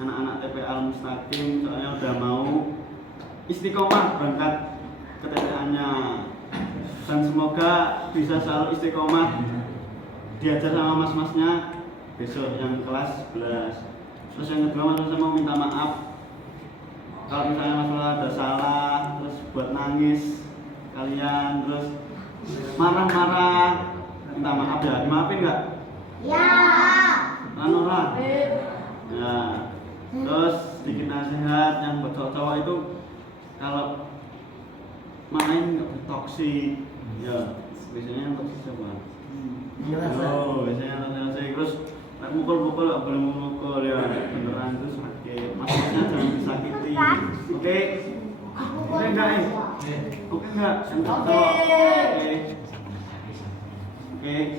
anak-anak TPA Al-Mustaqim, soalnya udah mau istiqomah berangkat ke TPA-nya, dan semoga bisa selalu istiqomah diajar sama mas-masnya besok yang kelas 11. Terus yang kedua, mas-masnya mau minta maaf kalau misalnya mas-mas ada salah, terus buat nangis kalian, terus marah-marah, minta maaf ya, dimaafin nggak? Ya. Nora. Ya. Terus sedikit nasihat yang buat cowok-cowok itu, kalau main nggak bertoksik, ya biasanya yang toksik siapa? Oh, biasanya yang toksik. Terus mukul-mukul nggak boleh mukul ya, beneran itu sakit. Maksudnya jangan disakiti. Oke? Oke enggak? Oke enggak? Yang cowok. Oke.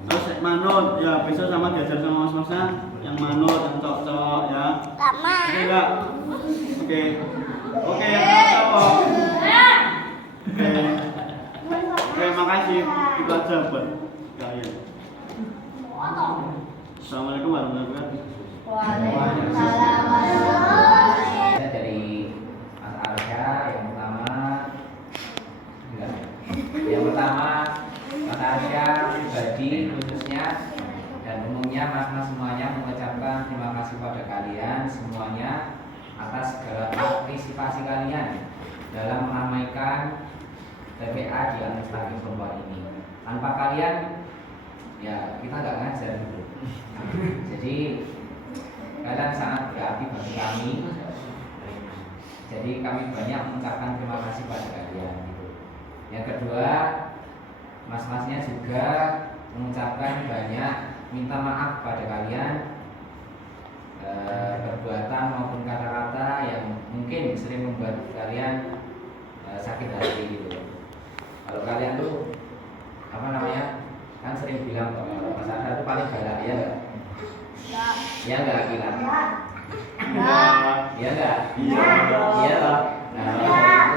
Terus manut, ya besok sama diajar sama mas-masnya yang manut, yang cowok-cowok ya. Oke enggak? Oke. Oke, yang cowok. Oke, makasih. Itu aja buat kalian. Assalamualaikum warahmatullahi wabarakatuh. Waalaikumsalam warahmatullahi. Dari Mas Arsya yang pertama Mas Arsya pribadi khususnya dan umumnya mas-mas semuanya mengucapkan terima kasih pada kalian semuanya atas segala partisipasi kalian dalam meramaikan TPA di Al-Mustaqim Perempuan ini. Tanpa kalian ya kita nggak ngajar gitu. Jadi kalian sangat berarti bagi kami. Jadi kami banyak mengucapkan terima kasih pada kalian gitu. Yang kedua, mas-masnya juga mengucapkan banyak minta maaf pada kalian perbuatan maupun kata-kata yang mungkin sering membuat kalian sakit hati gitu. Kalau kalian tuh apa namanya kan sering bilang kalau Mas Arsa itu paling galak ya enggak? Ya enggak bilang? Ya enggak? Iya loh. Nah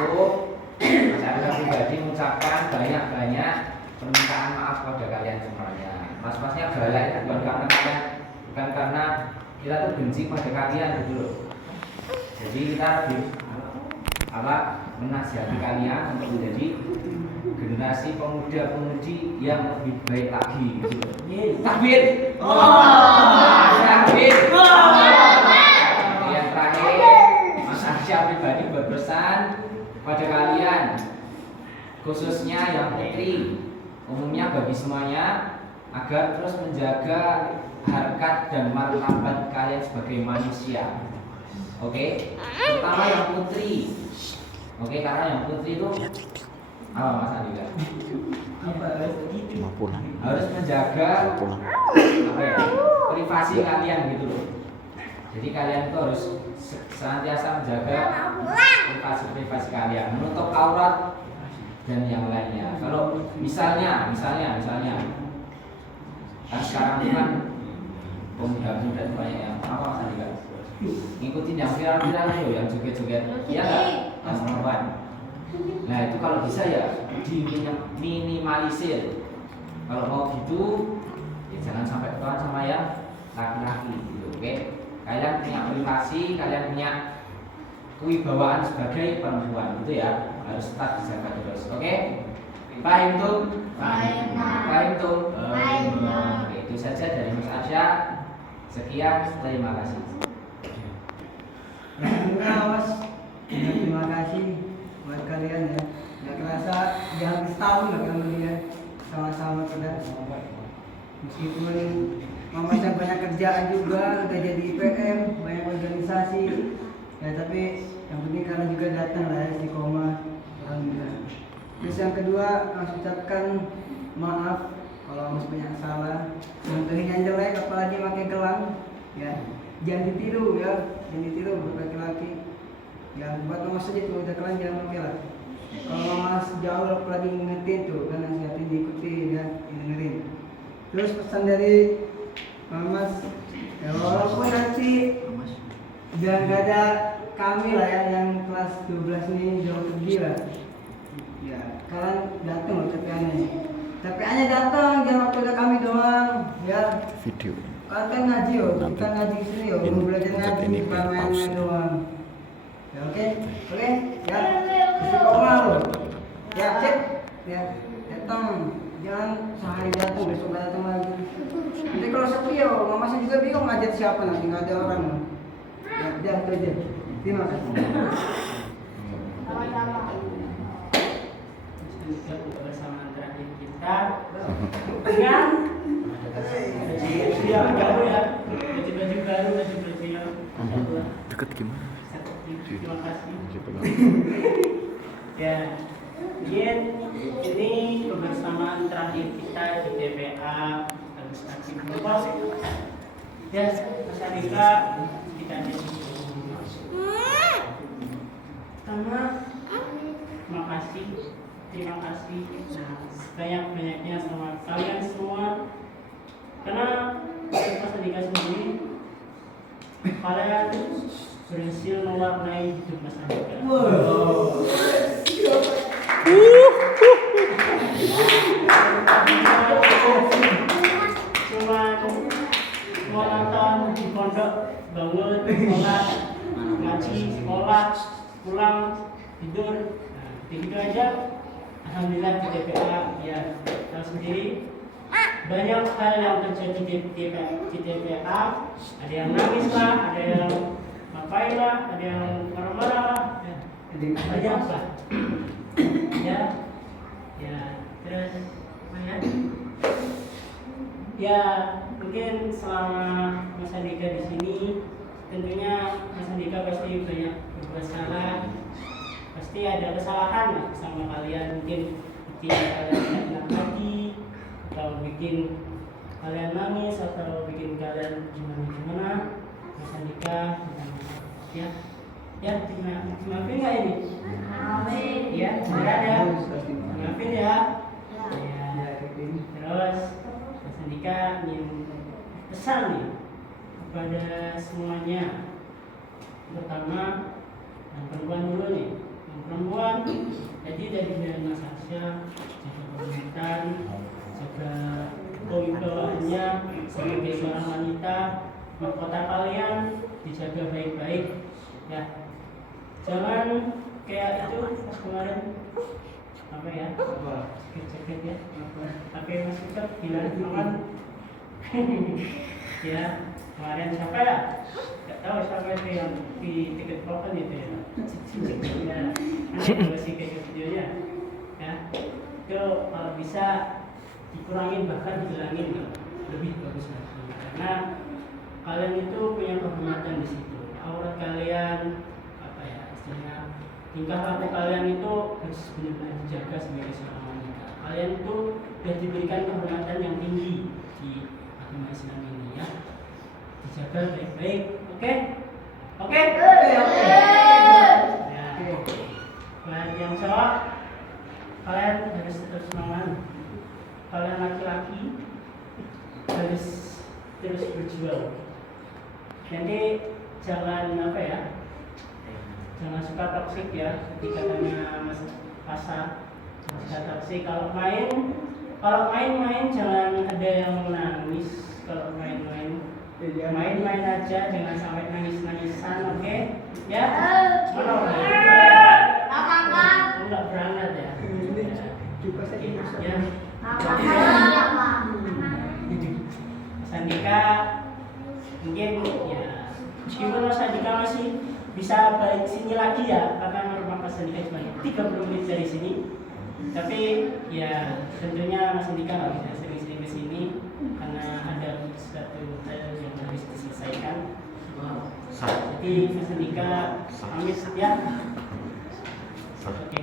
itu Mas Arsa pribadi mengucapkan banyak-banyak permintaan maaf pada kalian semuanya. Mas-masnya galak itu bukan karena kita tuh benci pada kalian gitu loh. Jadi kita menasihati kalian untuk menjadi generasi pemuda-pemudi yang lebih baik lagi gitu. Takbir. Takbir. Yang terakhir, Mas Arsya pribadi berpesan pada kalian khususnya yang putri, umumnya bagi semuanya agar terus menjaga harkat dan martabat kalian sebagai manusia. Oke? Terutama yang putri. Oke, karena yang putri itu apa Mas Andika? Harus menjaga apa ya, privasi kalian gitu loh. Jadi kalian tuh harus senantiasa menjaga privasi kalian, menutup aurat dan yang lainnya. Kalau misalnya kan sekarang kan pemuda-pemuda banyak yang apa Mas Andika? Ngikutin yang viral-viral itu, yang joget-joget, iya nggak? Yang perempuan. Nah itu kalau bisa ya diminimalisir. Kalau mau gitu, ya jangan sampai ketahuan sama yang laki-laki, gitu, oke? Kalian punya privasi, kalian punya kewibawaan sebagai perempuan, gitu ya, harus tetap dijaga terus, oke? Paham tuh? Paham tuh? Oke, itu saja dari Mas Arsya. Sekian, terima kasih. Mas, terima kasih buat kalian ya. Gak kerasa udah habis tahun lah kami ya sama-sama kita. Meskipun mama saya banyak kerjaan juga, udah jadi IPM, banyak organisasi. Ya tapi yang penting kalian juga datang lah ya istiqomah. Alhamdulillah. Terus yang kedua, Mas ucapkan maaf kalau Mas banyak salah. Contohin yang jelek, apalagi pakai gelang, ya jangan ditiru ya, jangan ditiru buat laki-laki. Ya buat Mas aja tuh udah kalian jangan pakai lah. Kalau Mas jauh apalagi ngingetin tuh kan nasihatin diikuti ya, dengerin. Terus pesan dari Mas, ya walaupun nanti udah nggak ada kami lah ya yang kelas 12 ini jauh pergi lah. Ya kalian datang loh TPA-nya. TPA-nya datang, jangan waktu ada kami doang ya. Video. Kan ngaji yo, kita ngaji di sini yo, mau belajar ngaji bukan main-main doang. Ya, oke, ya. Istiqomah lo. Ya, cek. Ya, datang. Jangan sehari datang besok datang lagi. Nanti kalau sepi yo, mama saya juga bingung ngajar siapa nanti nggak ada orang. Ya, udah itu aja. Terima kasih. Bersama terakhir kita dengan siap baru ya, baju baru, baju yang Deket gimana? terima kasih. Ya, mungkin ini kebersamaan terakhir kita di TPA Administrasi Kelompok. Ya, Mas Andika, kita ada di sini. Pertama, terima kasih sebanyak-banyaknya sama kalian semua, karena Mas Andika sendiri, kalian berhasil mewarnai hidup Mas Andika. Cuma mau nonton di pondok, bangun, sholat, ngaji, sekolah, pulang, tidur, begitu aja. Alhamdulillah di TPA ya tahu sendiri banyak hal yang terjadi di TPA. Ada yang nangis lah, ada yang ngapain lah, ada yang marah-marah lah, banyak lah. Ya terus ya mungkin selama Mas Andika di sini tentunya Mas Andika pasti banyak berbuat salah, pasti ada kesalahan lah sama kalian, mungkin bikin kalian tidak lagi atau bikin kalian nangis atau bikin kalian gimana. Mas Andika ya maafin nggak ini? Ya beneran ya, maafin ya. Terus Mas Andika ingin pesan nih kepada semuanya. Pertama yang perempuan dulu nih, yang perempuan jadi dari Mas Asya, jaga kehormatan, jaga kewibawaannya sebagai seorang wanita, mahkota kalian dijaga baik-baik ya. Jangan kayak itu pas kemarin apa ya, ceket ya, pakai masker bilang aman. Ya kemarin siapa ya, nggak tahu siapa itu yang di tiket token itu ya. Ya nanti kasih kayak videonya ya, itu kalau bisa dikurangin bahkan dihilangin ya, lebih bagus lagi, karena kalian itu punya kehormatan di situ. Aurat kalian apa ya istilahnya, tingkah laku kalian itu harus benar-benar dijaga sebagai seorang wanita. Kalian itu sudah diberikan kehormatan yang tinggi di agama Islam ini ya, dijaga baik-baik. Oke? Ya. Buat yang cowok, kalian harus terus semangat. Kalian laki-laki harus terus berjuang. Nanti jangan apa ya, jangan suka toksik ya, seperti katanya Mas Pasar, suka toksik. Kalau main jangan ada yang nangis. Kalau main aja, jangan sampai nangis-nangisan, oke? Ya? Mana? Enggak berangkat ya. Ya. Sandika mungkin ya, meskipun Mas Andika masih bisa balik sini lagi ya, karena rumah Mas Andika cuma 30 menit dari sini, tapi ya tentunya Mas Andika nggak bisa sering-sering ke sini karena ada suatu hal yang harus diselesaikan. Jadi Mas Andika pamit ya. Oke,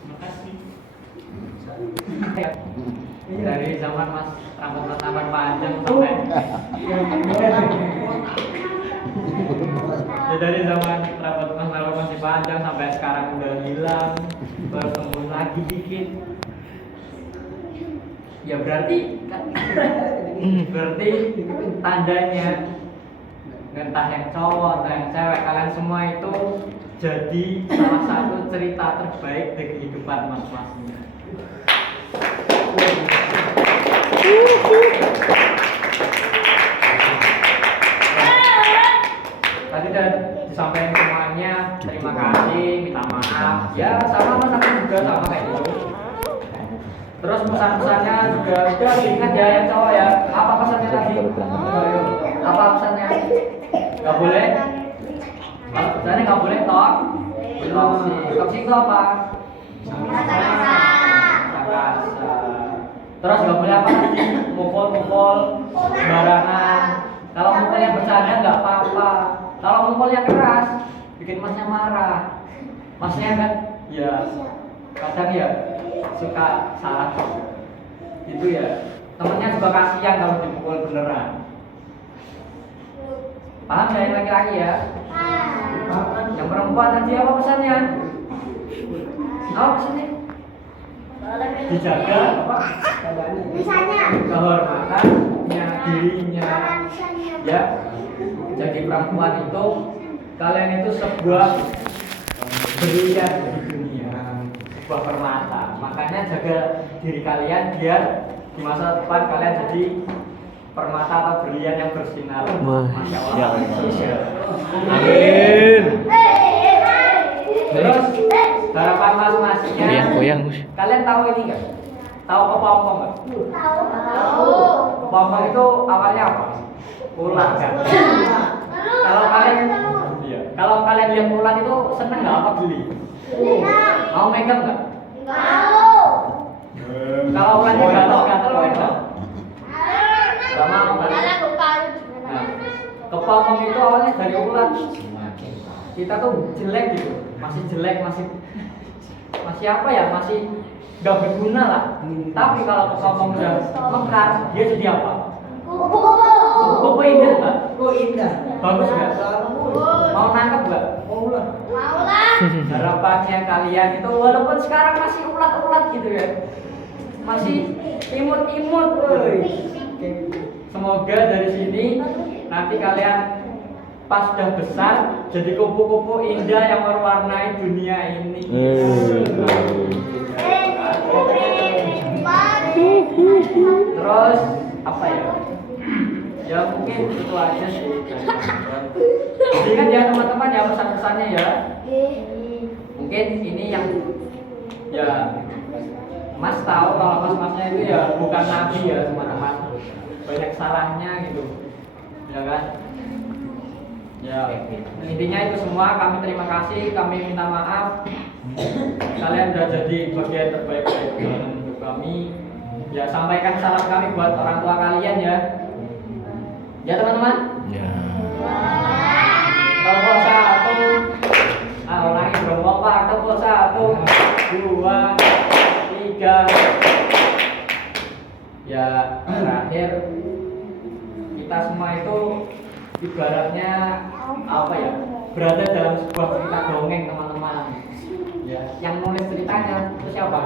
terima kasih. Dari zaman Mas rambut panjang sampai ya, dari zaman rambut masih panjang sampai sekarang udah hilang, baru tumbuh lagi dikit. Ya berarti tandanya entah yang cowok entah yang cewek, kalian semua itu jadi salah satu cerita terbaik dari kehidupan mas-masnya. maaf. Ya sama mas aku juga sama kayak gitu. Terus pesan-pesannya juga udah ingat ya yang cowok ya. Apa pesannya tadi? Apa pesannya? Gak boleh. Kalau pesannya gak boleh toksik itu apa? Kata-kata. Terus gak boleh apa tadi? Mukul sembarangan. Kalau mukul yang bercanda nggak apa-apa. Kalau mukul yang keras bikin masnya marah. Masnya kan ya kadang ya suka salah itu ya. Temennya juga kasihan kalau dipukul beneran. Paham ya yang laki-laki ya? Yang perempuan tadi apa pesannya? Apa pesannya? Dijaga apa? Misalnya. Kehormatannya dirinya. Ya, jadi perempuan itu kalian itu sebuah berlian di dunia, sebuah permata. Makanya jaga diri kalian biar di masa depan kalian jadi permata atau berlian yang bersinar. Masya Allah. Amin. Terus harapan masing-masingnya. Goyang. Kalian tahu ini nggak? Tahu kepompong nggak? Tahu. Kepompong itu awalnya apa? Ular kan? Kalau kalian lihat ular itu seneng nggak apa geli? Mau megang nggak? Tahu. Kalau ularnya gatal-gatal mau nggak? Nggak mau kan? Nah, kepompong itu awalnya dari ular. Kita tuh jelek gitu, masih jelek, masih apa ya, masih nggak berguna lah. Tapi kalau kepompong udah mekar, dia jadi apa? Kupu indah nggak? Oh indah. Bagus nggak? Mau nangkep nggak? Oh lah. Mau lah. Harapannya kalian itu walaupun sekarang masih ulat-ulat gitu ya, masih imut-imut, semoga dari sini nanti kalian pas sudah besar jadi kupu-kupu indah yang mewarnai dunia ini. Terus apa ya? Ya mungkin itu aja sih. Ingat ya teman-teman ya pesan-pesannya ya. Mungkin ini yang ya Mas tahu kalau mas-masnya itu ya bukan nabi ya teman-teman. Banyak salahnya gitu. Ya kan? Ya, intinya itu semua kami terima kasih, kami minta maaf. Kalian sudah jadi bagian terbaik dari dalam hidup kami. Ya, sampaikan salam kami buat orang tua kalian ya. Ya teman-teman. Ya. Tepuk satu. Ulangi dong Pak. Tepuk 1, 2, 3. Ya, terakhir kita semua itu ibaratnya apa ya, berada dalam sebuah cerita dongeng teman-teman ya. Yang nulis ceritanya itu siapa?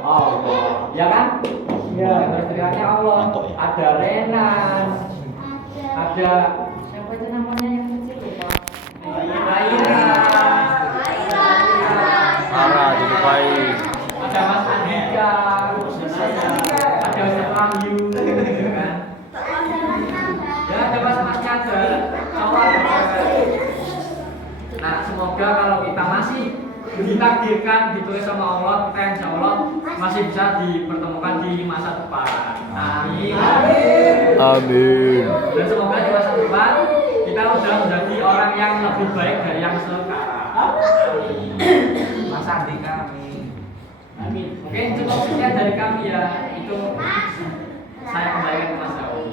Allah, ya kan? Ya, yang nulis ceritanya Allah. Ada Renan, ada siapa itu namanya yang kecil lupa? Aira, Sarah dilupai. ada Mas Andika, ada Mas Wahyu, ya kan? Ya ada mas-masnya ada cowok. Nah semoga kalau kita masih ditakdirkan ditulis sama Allah, kita insya Allah masih bisa dipertemukan di masa depan. Amin. Amin. Dan semoga di masa depan kita sudah menjadi orang yang lebih baik dari yang sekarang. Amin. Mas Andika, amin. Amin. Oke, cukup sekian dari kami ya. Itu saya kembalikan ke Mas Daud.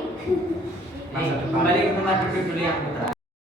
Kembali ke tempat duduk dulu yang putra.